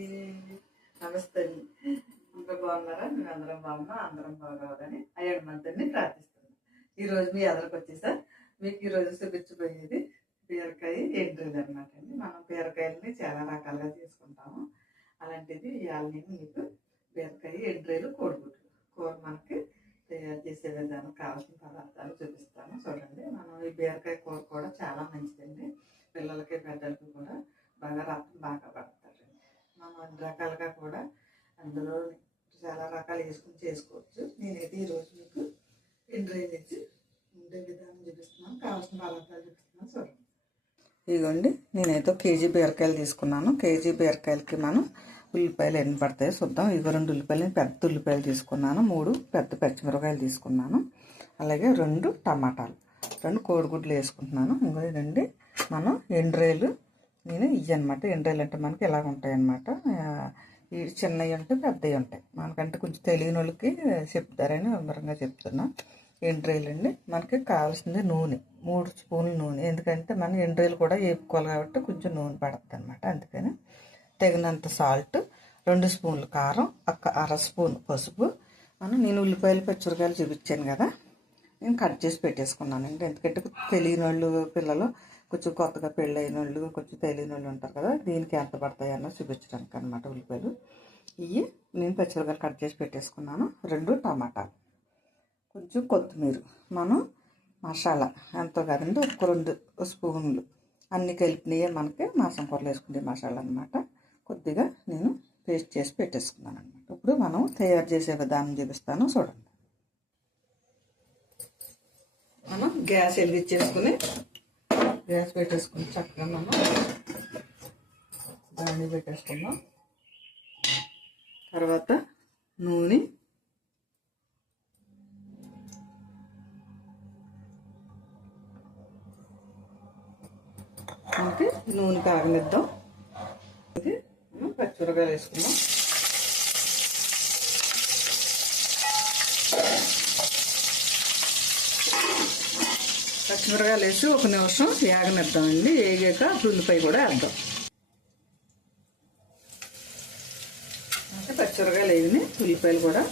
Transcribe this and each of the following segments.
నమస్తే. అండి ఇంకా బాగున్నారా? మేము అందరం బాగున్నా అందరం బాగోవాలని అయ్యాడు మంత్రిని ప్రార్థిస్తున్నాం. ఈరోజు మీ ఎదరికి వచ్చేసా? మీకు ఈ రోజు చూపించబోయేది బీరకాయ ఎండ్రీలు అనమాట అండి. మనం బీరకాయలని చాలా రకాలుగా చేసుకుంటాము. అలాంటిది ఇవాళ నేను మీకు బీరకాయ ఎండ్రీలు కోడిగుడ్లు. కూర మనకి తయారు చేసే విధానం కావాల్సిన పదార్థాలు చూపిస్తాను. చూడండి మనం ఈ బీరకాయ కూర కూడా చాలా మంచిదండి. పిల్లలకి పెద్దలకి కూడా బాగా రక్త బాగా పడతారండి మనం అన్ని రకాలుగా కూడా అందులో చాలా రకాలు వేసుకుని చేసుకోవచ్చు నేనైతే ఈరోజు మీకు ఎండ్రై తెచ్చి ఉండే విధానం చూపిస్తున్నాను కావాల్సిన పదార్థాలు చూపిస్తున్నాను చూడండి ఇదిగోండి నేనైతే కేజీ బీరకాయలు తీసుకున్నాను. కేజీ బీరకాయలకి మనం ఉల్లిపాయలు ఎన్ని పడతాయో చూద్దాం. ఇగో రెండు ఉల్లిపాయలు పెద్ద ఉల్లిపాయలు తీసుకున్నాను. మూడు పెద్ద పచ్చిమిరకాయలు తీసుకున్నాను. అలాగే రెండు టమాటాలు రెండు కోడిగుడ్లు వేసుకుంటున్నాను. ఇంకో రెండు మనం ఎండ్రేలు నేను ఇవి అనమాట ఎండ్రేలు అంటే మనకి ఇలాగ ఉంటాయన్నమాట. ఈ చిన్నవి ఉంటాయి పెద్దవి ఉంటాయి. మనకంటే కొంచెం తెలియని వాళ్ళకి చెప్తారని వివరంగా చెప్తున్నా. ఎండ్రాయిలు అండి మనకి కావాల్సింది నూనె. మూడు స్పూన్లు నూనె. ఎందుకంటే మనం ఎండ్రాయిలు కూడా వేపుకోవాలి కాబట్టి కొంచెం నూనె పడుతుంది అనమాట అందుకని తగినంత సాల్ట్ రెండు స్పూన్లు కారం ఒక అర స్పూన్ పసుపు. మనం నేను ఉల్లిపాయలు పచ్చిమిరకాయలు చూపించాను కదా. నేను కట్ చేసి పెట్టేసుకున్నానండి. ఎందుకంటే తెలియని వాళ్ళు పిల్లలు కొంచెం కొత్తగా పెళ్ళైన వాళ్ళు కొంచెం తెలియని వాళ్ళు ఉంటారు కదా. దీనికి ఎంత పడతాయి అన్నది చూపించడానికి అనమాట ఉల్లిపాయలు. ఇవి నేను పచ్చిమిరకాయలు కట్ చేసి పెట్టేసుకున్నాను. రెండు టమాటాలు. కొంచెం కొత్తిమీర మనం మసాలా ఎంతో కాదండి ఒక రెండు స్పూన్లు. అన్ని కలిపినయే మనకి మాసం కూరలు వేసుకునే మసాలా అనమాట కొద్దిగా నేను పేస్ట్ చేసి పెట్టేసుకున్నాను అనమాట ఇప్పుడు మనం తయారు చేసే విధానం చూపిస్తాను చూడండి. మనం గ్యాస్ వెలిగించేసుకుని గ్యాస్ పెట్టేసుకుని చక్కగా మనం దాన్ని పెట్టేసుకుందాం. తర్వాత నూనె నూనె కాగనిద్దాం ఇది పచ్చిమిరకాయలు వేసుకుందాం. పచ్చిమిరకాయలు వేసి ఒక నిమిషం వేగనిద్దామండి. వేగాక ఉల్లిపాయ కూడా వేద్దాం. అంటే పచ్చిమిరకాయలు వేగినాయి ఉల్లిపాయలు కూడా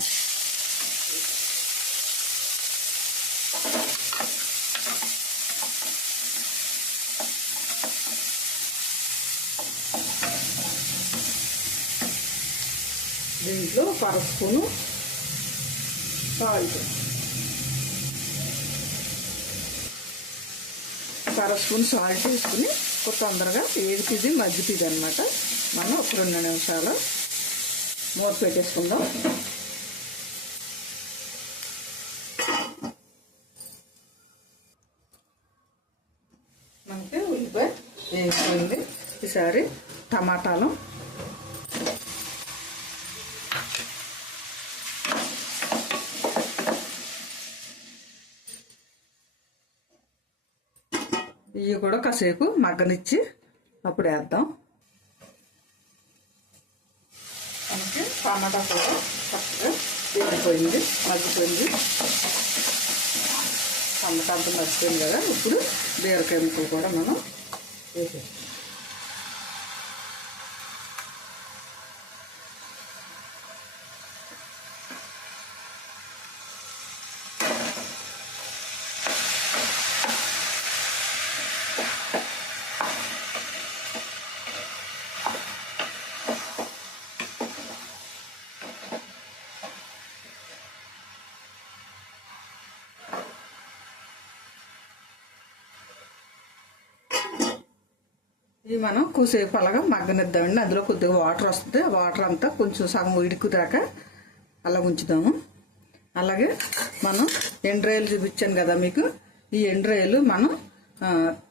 దీంట్లో ఒక సాల్ట్ ఒక అర స్పూన్ సాల్ట్ వేసుకుని ఒక తొందరగా ఏగుతుంది మగ్గుతుంది అనమాట మనం ఒక రెండు నిమిషాలు మూత పెట్టేసుకుందాం. మనకి ఉల్లిపాయ వేసుకుంది ఈసారి టమాటాలు ఇవి కూడా కాసేపు మగ్గనిచ్చి అప్పుడు వేద్దాం. మనకి టమాటా కూడా చక్కగా వేగిపోయింది మగ్గిపోయింది. టమాటా అంతా మర్చిపోయింది కదా ఇప్పుడు బీరకాయ ముక్కలు కూడా మనం వేసేస్తాం. ఇవి మనం కూసేపు అలాగా మగ్గనిద్దామండి. అందులో కొద్దిగా వాటర్ వస్తుంది. వాటర్ అంతా కొంచెం సగం ఉడికిదాకా అలా ఉంచుదాము. అలాగే మనం ఎండ్రాయిలు చూపించాను కదా మీకు. ఈ ఎండ్రాయిలు మనం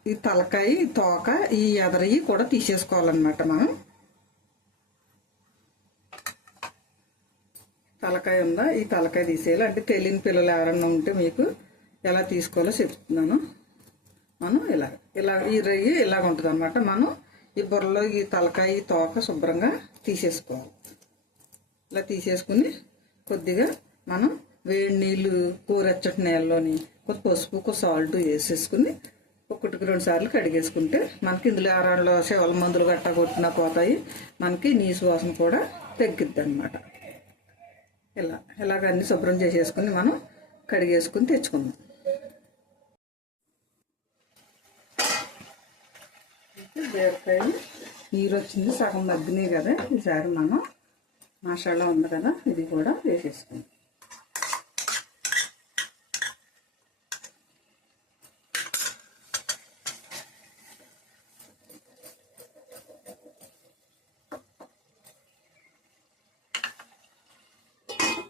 ఈ తలకాయ తోక ఈ ఎదరయి కూడా తీసేసుకోవాలన్నమాట మనం. తలకాయ ఉందా? ఈ తలకాయ తీసేయాలి. అంటే తెలియని పిల్లలు ఎవరన్నా ఉంటే మీకు ఎలా తీసుకోవాలో చెప్తున్నాను. మనం ఇలా ఇలా ఈ రొయ్యి ఇలాగ ఉంటుంది అనమాట మనం ఈ బుర్రలో ఈ తలకాయ ఈ తోక శుభ్రంగా తీసేసుకోవాలి. ఇలా తీసేసుకుని కొద్దిగా మనం వేడి నీళ్ళు కూరెచ్చటి నీళ్ళలోని కొద్ది పసుపు కొద్ది సాల్ట్ వేసేసుకుని ఒకటికి రెండు సార్లు కడిగేసుకుంటే మనకి ఇందులో ఆరాళ్ళు శివల మందులు గట్టా కొట్టినా పోతాయి. మనకి నీసు వాసన కూడా తగ్గిద్ది అనమాట ఇలా ఇలాగ అన్ని శుభ్రం చేసేసుకుని మనం కడిగేసుకుని తెచ్చుకుందాం. బీరకాయలు నీరు వచ్చింది సగం మగ్గినాయి కదా. ఈసారి మనం మసాలా ఉంది కదా ఇది కూడా వేసేసుకుందాం.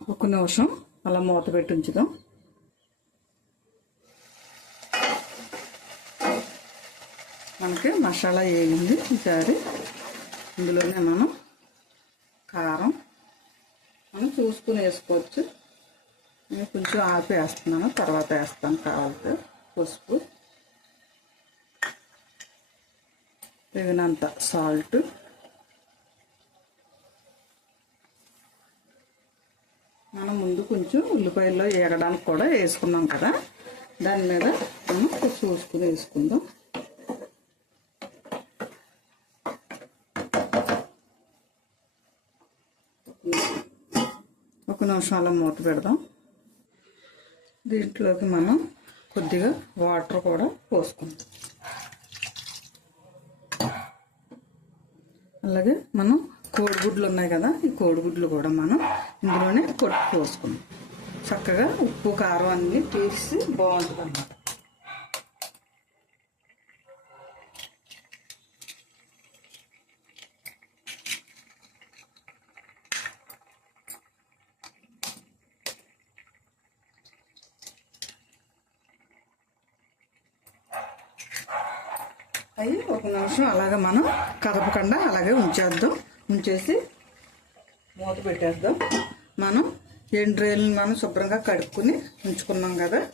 ఒక నిమిషం అలా మూత పెట్టి ఉంచుదాం. మనకి మసాలా వేగింది ఈసారి. ఇందులోనే మనం కారం మనం చూసుకుని వేసుకోవచ్చు. నేను కొంచెం ఆపి వేస్తున్నాను తర్వాత వేస్తాను కావాలంటే పసుపు. తగినంత సాల్ట్ మనం ముందు కొంచెం ఉల్లిపాయల్లో వేగడానికి కూడా వేసుకున్నాం కదా. దాని మీద మనం చూసుకుని వేసుకుందాం. ఒక మూత పెడదాం. దీంట్లోకి మనం కొద్దిగా వాటర్ కూడా పోసుకుందాం. అలాగే మనం కోడిగుడ్లు ఉన్నాయి కదా ఈ కోడిగుడ్లు కూడా మనం ఇందులోనే కొట్టు పోసుకుందాం. చక్కగా ఉప్పు కారం అన్నీ తీసి బాగుంటుంది అన్నమాట అవి ఒక నిమిషం అలాగే మనం కదపకుండా అలాగే ఉంచేద్దాం. ఉంచేసి మూత పెట్టేద్దాం. మనం ఎండ్రేలను మనం శుభ్రంగా కడుక్కుని ఉంచుకున్నాం కదా.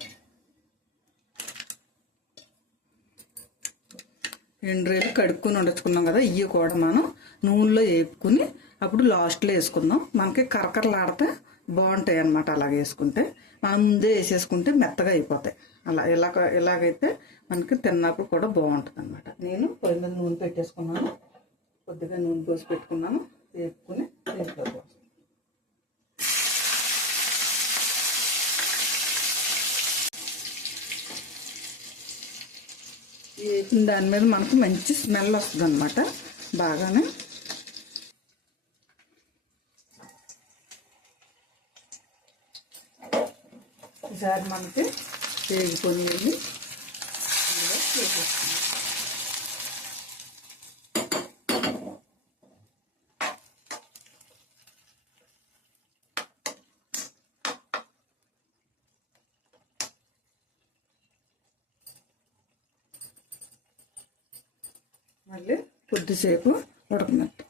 ఎండ్రేలు కడుక్కుని వండుకున్నాం కదా. ఇవి కూడా మనం నూనెలో వేపుకుని అప్పుడు లాస్ట్లో వేసుకుందాం. మనకి కరకరలాడితే బాగుంటాయి అన్నమాట అలాగ వేసుకుంటే. మనం ముందే వేసేసుకుంటే మెత్తగా అయిపోతాయి. అలా ఇలాగ ఇలాగైతే మనకి తిన్నప్పుడు కూడా బాగుంటుంది అనమాట నేను పొయ్యి మీద నూనె పెట్టేసుకున్నాను. కొద్దిగా నూనె పోసి పెట్టుకున్నాను. వేపుకుని దీంట్లో పోస్తాను. వేసిన దాని మీద మనకు మంచి స్మెల్ వస్తుంది అనమాట బాగానే. ఈసారి మనకి వేగిపోయి ఇందులో వేసేస్తున్నాం మళ్ళీ కొద్దిసేపు ఉడకనట్టు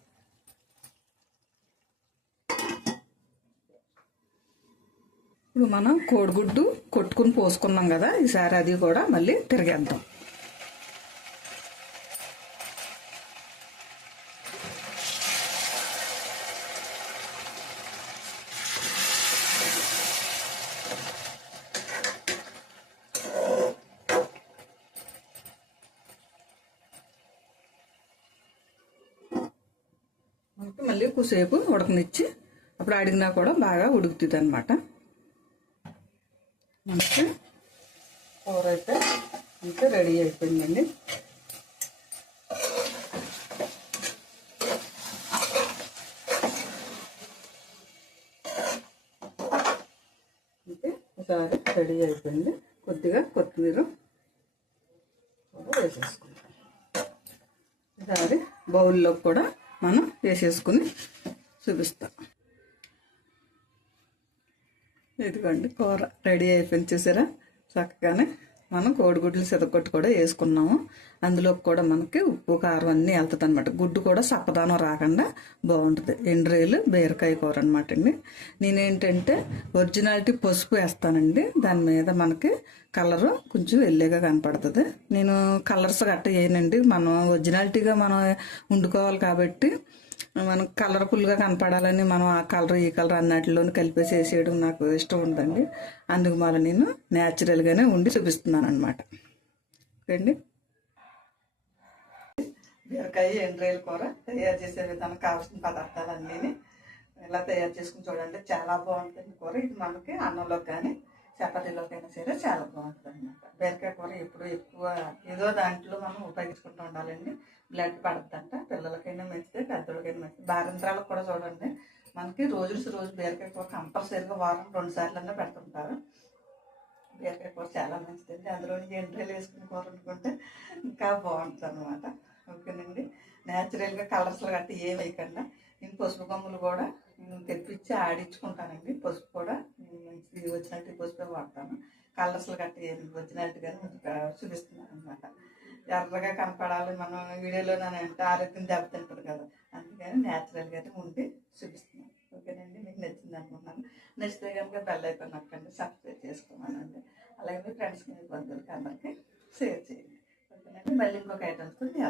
ఇప్పుడు మనం కోడిగుడ్డు కొట్టుకుని పోసుకున్నాం కదా ఈసారి అది కూడా మళ్ళీ తిరిగేద్దాం. మళ్ళీ ఎక్కువసేపు ఉడకనిచ్చి అప్పుడు అడిగినా కూడా బాగా ఉడుకుతుంది అనమాట మనకి కూర అయితే ఇంకా రెడీ అయిపోయిందండి. అంటే ఒకసారి రెడీ అయిపోయింది. కొద్దిగా కొత్తిమీర కూడా వేసేసుకుంటాం ఈసారి బౌల్లో కూడా మనం వేసేసుకుని చూపిస్తాం. ఇదిగోండి కూర రెడీ అయిపోయింది చూసారా? చక్కగానే మనం కోడిగుడ్లు సిదగొట్టు కూడా వేసుకున్నాము. అందులో కూడా మనకి ఉప్పు కారం అన్నీ వెళ్తుంది అనమాట గుడ్డు కూడా సప్పదానం రాకుండా బాగుంటుంది. ఎండ్రీలు బీరకాయ కూర అనమాట అండి. నేనేంటంటే ఒరిజినాలిటీ పసుపు వేస్తానండి. దాని మీద మనకి కలరు కొంచెం ఎల్లేగా కనపడుతుంది. నేను కలర్స్ గట్ట వేయనండి. మనం ఒరిజినాలిటీగా మనం వండుకోవాలి కాబట్టి మనం కలర్ఫుల్గా కనపడాలని మనం ఆ కలర్ ఈ కలర్ అన్నట్లోని కలిపేసి వేసేయడం నాకు ఇష్టం ఉందండి అందుకు మళ్ళీ నేను న్యాచురల్గానే ఉండి చూపిస్తున్నాను అనమాట ఓకేండి బీరకాయ ఎండ్రాయిల కూర తయారు చేసే విధానం కావాల్సిన పదార్థాలన్నీ ఇలా తయారు చేసుకుని చూడండి. చాలా బాగుంటుంది కూర. ఇది మనకి అన్నంలోకి కానీ చపాతీలోకైనా సరే చాలా బాగుంటుంది అనమాట బీరకాయ కూర ఎప్పుడు ఎక్కువ ఏదో దాంట్లో మనం ఉపయోగించుకుంటూ ఉండాలండి. బ్లడ్ పడద్దంట. పిల్లలకైనా మంచిది పెద్దలకైనా మంచిది. బారింద్రాలకు కూడా చూడండి. మనకి రోజు రోజు బీరకాయ కూర కంపల్సరీగా వారం రెండు సార్లు అన్నా పెడుతుంటారు. బీరకాయ కూర చాలా మంచిదండి. అందులో ఎండ్రాయిలు వేసుకుని కూర వండుకుంటే ఇంకా బాగుంటుంది అనమాట ఓకేనండి. న్యాచురల్గా కలర్స్లు గట్టి ఏం వేయకుండా. నేను పసుపు కొమ్ములు కూడా తెప్పించి ఆడించుకుంటానండి. పసుపు కూడా నేను వచ్చినట్టు పసుపే వాడతాను. కలర్స్లు గట్టి ఏం వచ్చినట్టుగా చూపిస్తున్నాను అనమాట ఎర్రగా కనపడాలి మనం వీడియోలో అంటే ఆరోగ్యం దెబ్బతింటారు కదా. అందుకని న్యాచురల్గానే ఉండి చూపిస్తున్నాను. ఓకేనండి మీకు నచ్చింది అనుకుంటున్నాను. నచ్చితే కనుక బెల్ ఐకాన్ నొక్కండి సబ్స్క్రైబ్ చేసుకోమనండి. అలాగే మీ ఫ్రెండ్స్కి మీ బంధువులకి అందరికీ షేర్ చేయండి. ఓకేనండి మళ్ళీ ఇంకొక ఐటమ్స్తో మీ